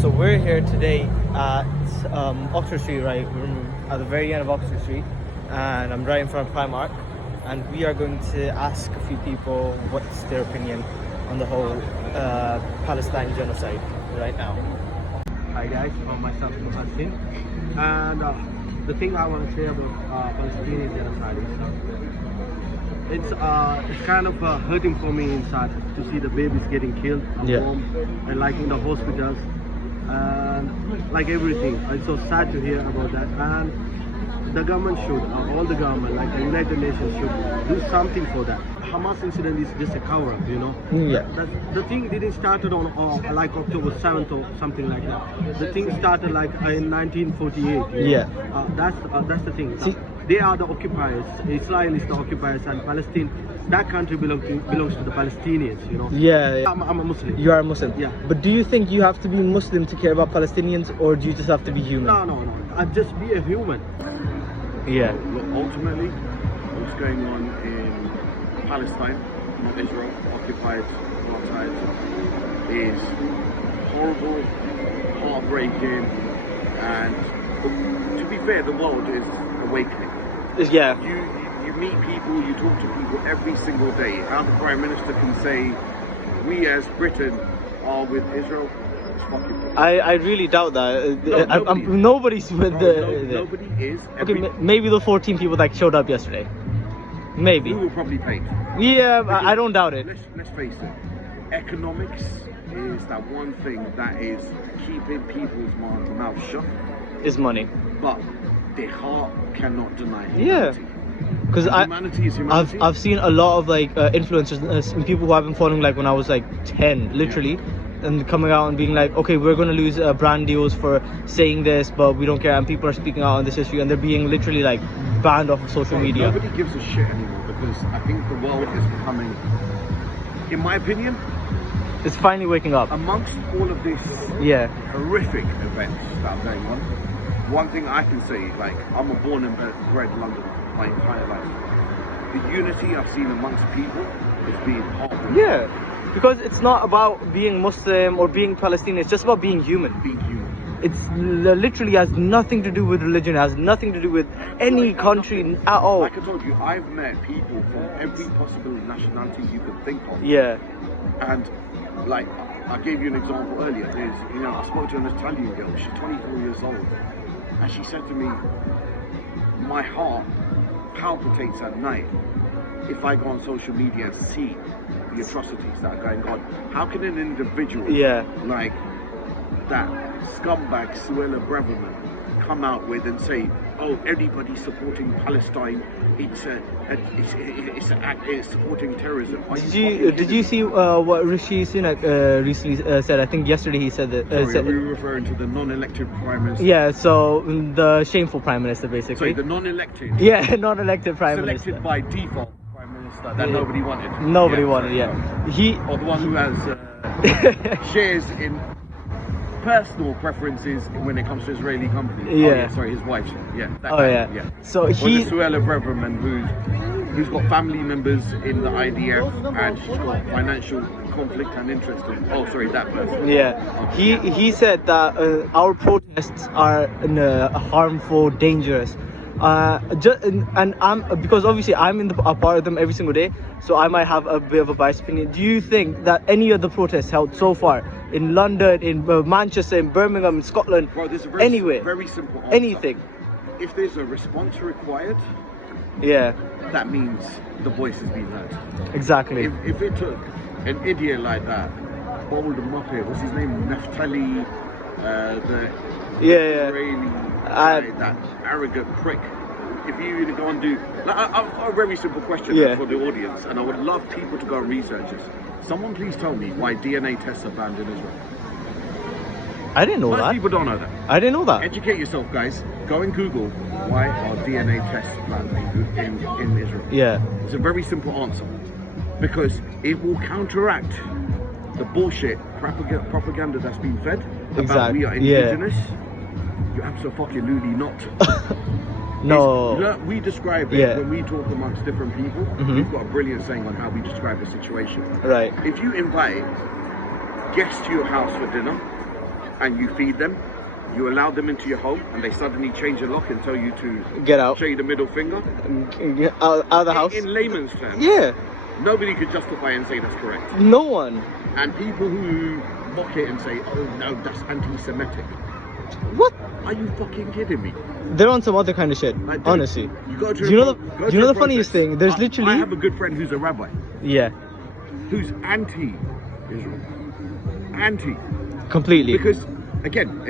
So we're here today at Oxford Street, right? We're at the very end of Oxford Street, and I'm right in front of Primark, and we are going to ask a few people what's their opinion on the whole Palestine genocide right now. Hi guys, I'm myself from Palestine, and the thing I want to say about Palestinian genocide is it's kind of hurting for me inside to see the babies getting killed at home and like in the hospitals and like everything. It's so sad to hear about that, and the government should, all the government, like the United Nations should do something for that. Hamas incident is just a cover-up, you know. The thing didn't start on like October 7th or something like that. The thing started like in 1948. That's the thing. They are the occupiers. Israel is the occupiers, and Palestine, that country belongs to the Palestinians, you know. I'm a Muslim. You are a Muslim. Yeah. But do you think you have to be Muslim to care about Palestinians, or do you just have to be human? No. I'd just be a human. Look, ultimately, what's going on in Palestine, not Israel, occupied apartheid, is horrible, heartbreaking, and to be fair, the world is awakening. You meet people, you talk to people every single day. How the Prime Minister can say, we as Britain are with Israel, it's fucking Britain. I really doubt that. Nobody's with nobody is. Okay, maybe the 14 people that showed up yesterday. Maybe. We were probably paid. Yeah, I don't doubt it. Let's face it. Economics is that one thing that is keeping people's mouths shut. Is money. But their heart cannot deny humanity. Because humanity is humanity. I've seen a lot of like influencers and people who I've been following like when I was like 10, literally, and coming out and being like, okay, we're going to lose brand deals for saying this, but we don't care, and people are speaking out on this issue, and they're being literally like banned off of social media. Nobody gives a shit anymore, because I think the world is becoming, in my opinion, it's finally waking up. Amongst all of this horrific events that are going on, one thing I can say, like, I'm a born and bred Londoner my entire life. The unity I've seen amongst people is being heartbreaking. Because it's not about being Muslim or being Palestinian, it's just about being human. It's literally has nothing to do with religion, it has nothing to do with any country at all. Like I told you, I've met people from every possible nationality you could think of. And like, I gave you an example earlier. I spoke to an Italian girl, she's 24 years old, and she said to me, my heart palpitates at night if I go on social media and see the atrocities that are going on. How can an individual like that scumbag Suella Braverman come out with and say, oh, everybody supporting Palestine, it's supporting terrorism? Did you see what Rishi Sunak recently said? I think yesterday he said that. Sorry, are we referring to the non-elected Prime Minister? Yeah, so the shameful Prime Minister, basically. Sorry, the non-elected? Yeah, non-elected Prime Minister. Selected by default Prime Minister that nobody wanted. Nobody wanted, Or the one who has shares in personal preferences when it comes to Israeli companies. Sorry, his wife. So he, the Suella Braverman, who's got family members in the IDF, and she's got financial conflict and interest in. Oh, sorry, that person. He said that our protests are harmful, dangerous. And I'm, because obviously I'm a part of them every single day, so I might have a bit of a biased opinion. Do you think that any of the protests held so far in London, in Manchester, in Birmingham, in Scotland, anywhere, very simple answer. Anything, if there's a response required, that means the voice has been heard. Exactly. If it took an idiot like that, old Muppet, what's his name, Naftali, Israeli guy, that arrogant prick. If you go and do, I've got a very simple question for the audience, and I would love people to go and research this. Someone please tell me why DNA tests are banned in Israel. I didn't know that. Most people don't know that. I didn't know that. Educate yourself, guys. Go and Google why are DNA tests banned in Israel. It's a very simple answer. Because it will counteract the bullshit propaganda that's been fed about we are indigenous. You absolutely not. No. We describe it when we talk amongst different people. We've got a brilliant saying on how we describe the situation. Right. If you invite guests to your house for dinner, and you feed them, you allow them into your home, and they suddenly change a lock and tell you to get out, show you the middle finger, get out of the house. In layman's terms, yeah, nobody could justify and say that's correct. No one. And people who mock it and say, "Oh no, that's anti-Semitic." What? Are you fucking kidding me? They're on some other kind of shit. Like, honestly. You go to do you know the funniest thing? There's literally. I have a good friend who's a rabbi. Yeah. Who's anti-Israel. Anti. Completely. Because again,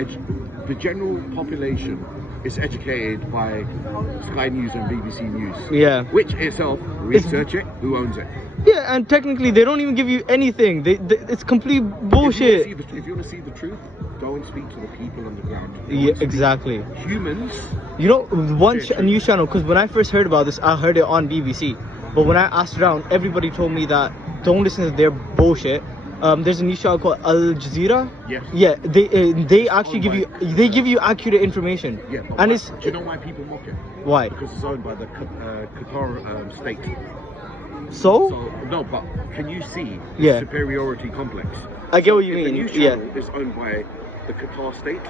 the general population is educated by Sky News and BBC News. Yeah. Which itself, research it, who owns it? Yeah, and technically they don't even give you anything. It's complete bullshit. If you want to see the truth, go and speak to the people on the ground. Yeah, exactly. Humans. You know, a news channel, because when I first heard about this, I heard it on BBC. But when I asked around, everybody told me that don't listen to their bullshit. There's a news channel called Al Jazeera. Yes. Yeah, they actually give you accurate information. Yeah. And do you know why people mock it? Why? Because it's owned by the Qatar state. So no, but can you see Yeah. the superiority complex? I get what you If mean. a news channel is owned by the Qatar state,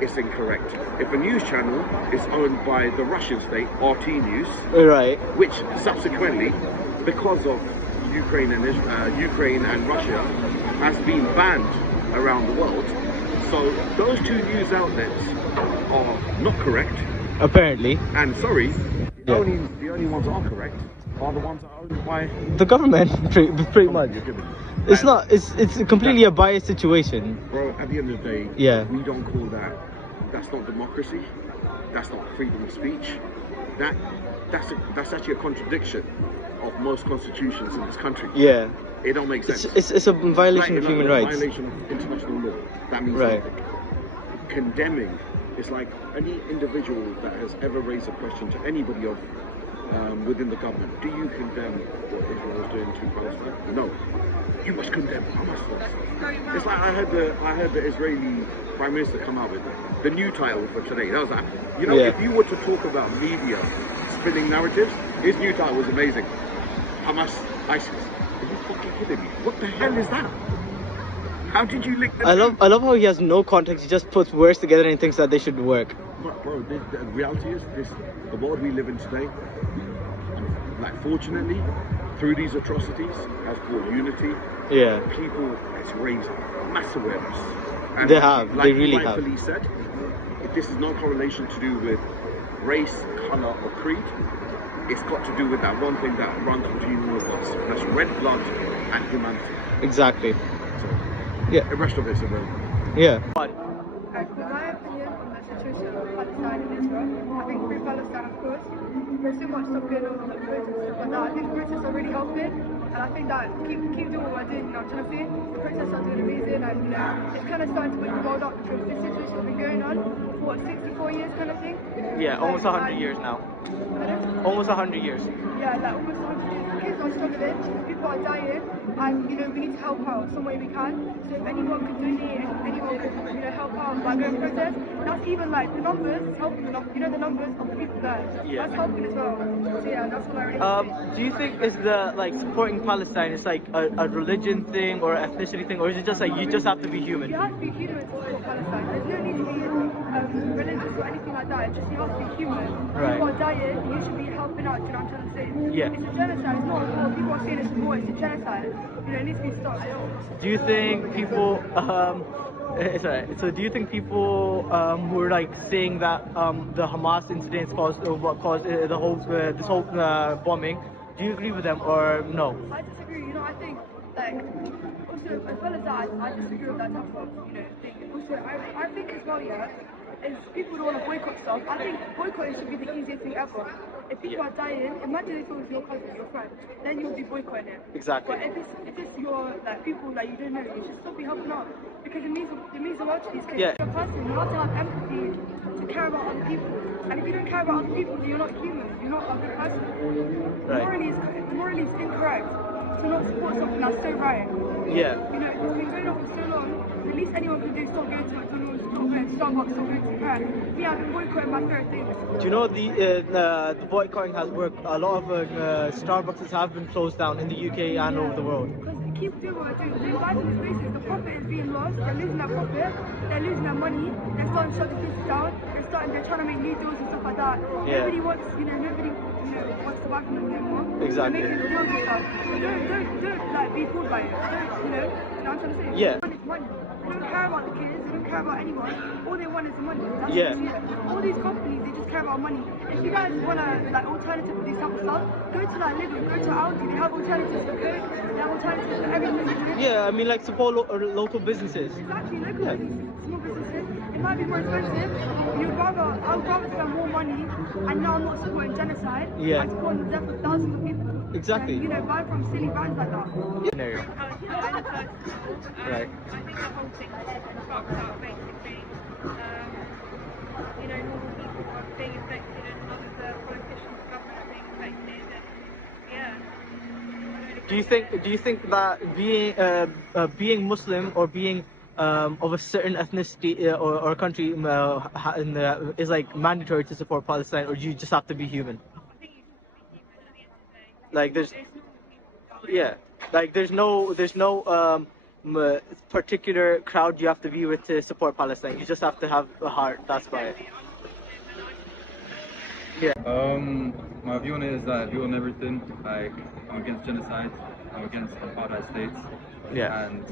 it's incorrect. If a news channel is owned by the Russian state, RT News, right, which subsequently, because of Ukraine and Russia, has been banned around the world. So those two news outlets are not correct. Apparently. And sorry, the Yeah. only ones that are correct are the ones that are owned by The government, pretty much. It's not. It's completely a biased situation. Bro, at the end of the day, Yeah. we don't call that. That's not democracy. That's not freedom of speech. That's actually a contradiction of most constitutions in this country. Yeah. It don't make sense. It's a violation of human rights. Violation of international law. That means Right. nothing. Condemning is like any individual that has ever raised a question to anybody of within the government. Do you condemn what Israel is doing to Palestine? No. You must condemn Hamas first. It's like I heard the Israeli Prime Minister come out with the new title for today. That was like, you know, Yeah. if you were to talk about media spinning narratives, his new title was amazing. Hamas, ISIS. Are you fucking kidding me? What the hell is that? How did you link them? I love how he has no context. He just puts words together and thinks that they should work. Bro, the reality is the world we live in today, like fortunately, through these atrocities, has brought unity. Yeah. People has raised mass awareness. And They have. Like They really have. police said, if this is no correlation to do with race, colour or creed, it's got to do with that one thing that runs between all of us. That's red blood and humanity. Exactly. So, Yeah. the rest of it's irrelevant. Yeah. My opinion on the situation of Palestine and Israel, I think free Palestine, of course. There's so much stuff going on with protests and stuff like that. I think protests are really helping, and I think that keep doing what we're doing. You know, I'm trying to say the protests are doing amazing, and you know, it's kind of starting to wake the world up because this situation has been going on for what 64 years, kind of thing. Yeah, almost 100 years now. Almost 100 years. Yeah, like almost 100 years. Kids are struggling, people are dying, and you know we need to help out some way we can. So if anyone could donate, and anyone could help out by going protest, that's even like the numbers. It's helping the numbers of the people there. Yeah. That's helping as well. So yeah, that's what I really. Do you think is the supporting Palestine is like a religion thing or an ethnicity thing, or is it just like you just have to be human? You have to be human to support Palestine. There's no need to be religious or anything like that. It's just you have to be human. Right. People are dying. You should be helping out. Do you know what I'm trying to say? Yeah. It's a genocide. It's not a war. People are saying it's a war. It's a genocide. You know, it needs to be stopped. Do you think people sorry. So do you think people who are like saying that the Hamas incidents caused what caused the whole this whole bombing? Do you agree with them or no? I disagree. You know, I think like also as well as that, I disagree with that type of thing. Also, I think as well, yeah, is people don't want to boycott stuff. I think boycotting should be the easiest thing ever. If people are dying, imagine if it was your cousin, your friend, then you'll be boycotting it. Exactly. But if it's your like people that you don't know, you should still be helping out because it means a lot to these kids. Yeah. You're a person, you have to have empathy to care about other people. And if you don't care about other people, then you're not human. You're not a good person. Right. Morally it's incorrect to not support something that's so right. Yeah. You know, it's been going on for so long. The least anyone can do is stop going to McDonald's, stop going to Starbucks, stop going to Japan. Yeah, I've been boycotting my favorite things. Do you know the boycotting has worked? A lot of Starbucks have been closed down in the UK and over the world. Because keep doing what we're doing. The guys in the spaces, the profit is being lost. They're losing their profit. They're losing their money. They're starting to shut the business down. They're trying to make new deals and stuff like that. Yeah. Nobody wants, nobody wants to buy from them anymore. Exactly. They're making deals and stuff. So don't like be fooled by it. Don't, you know what I'm trying to say? Yeah. They want is money. They don't care about the kids. They don't care about anyone. All they want is the money. That's Yeah. All these companies, they just care about money. If you guys want to like alternative for these type of stuff, go to like Lidl, go to Aldi. They have alternatives for Coke. They have alternatives for everything. Yeah, I mean, like support local businesses. Exactly, local businesses, small businesses. It might be more expensive. I would rather spend more money and now I'm not supporting genocide. Yeah. I'm supporting the death of thousands of people. Exactly. And, buy from silly brands like that. No. Right. I think the whole thing is fucked up, basically. Normal people are being affected and none of the politicians, government are being affected. And, yeah. Do you think that being Muslim or being of a certain ethnicity or country is like mandatory to support Palestine, or do you just have to be human? I think you just have to be human at the end of the day. Like there's normal people. yeah, like there's no particular crowd you have to be with to support Palestine. You just have to have a heart. That's about it. Yeah. My view on it is that I view on everything. Like I'm against genocide. I'm against apartheid states. Yeah. And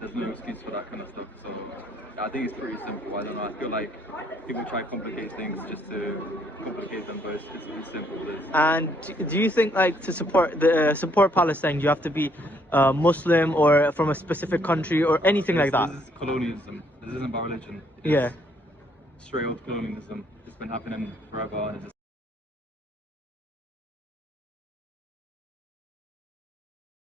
there's no excuse for that kind of stuff. So I think it's pretty simple. I don't know. I feel like people try to complicate things just to complicate them, but it's simple. And do you think like to support Palestine, you have to be Muslim or from a specific country or anything like that? This is colonialism. This isn't about religion. Yeah. Straight old colonialism. It's been happening forever. And it's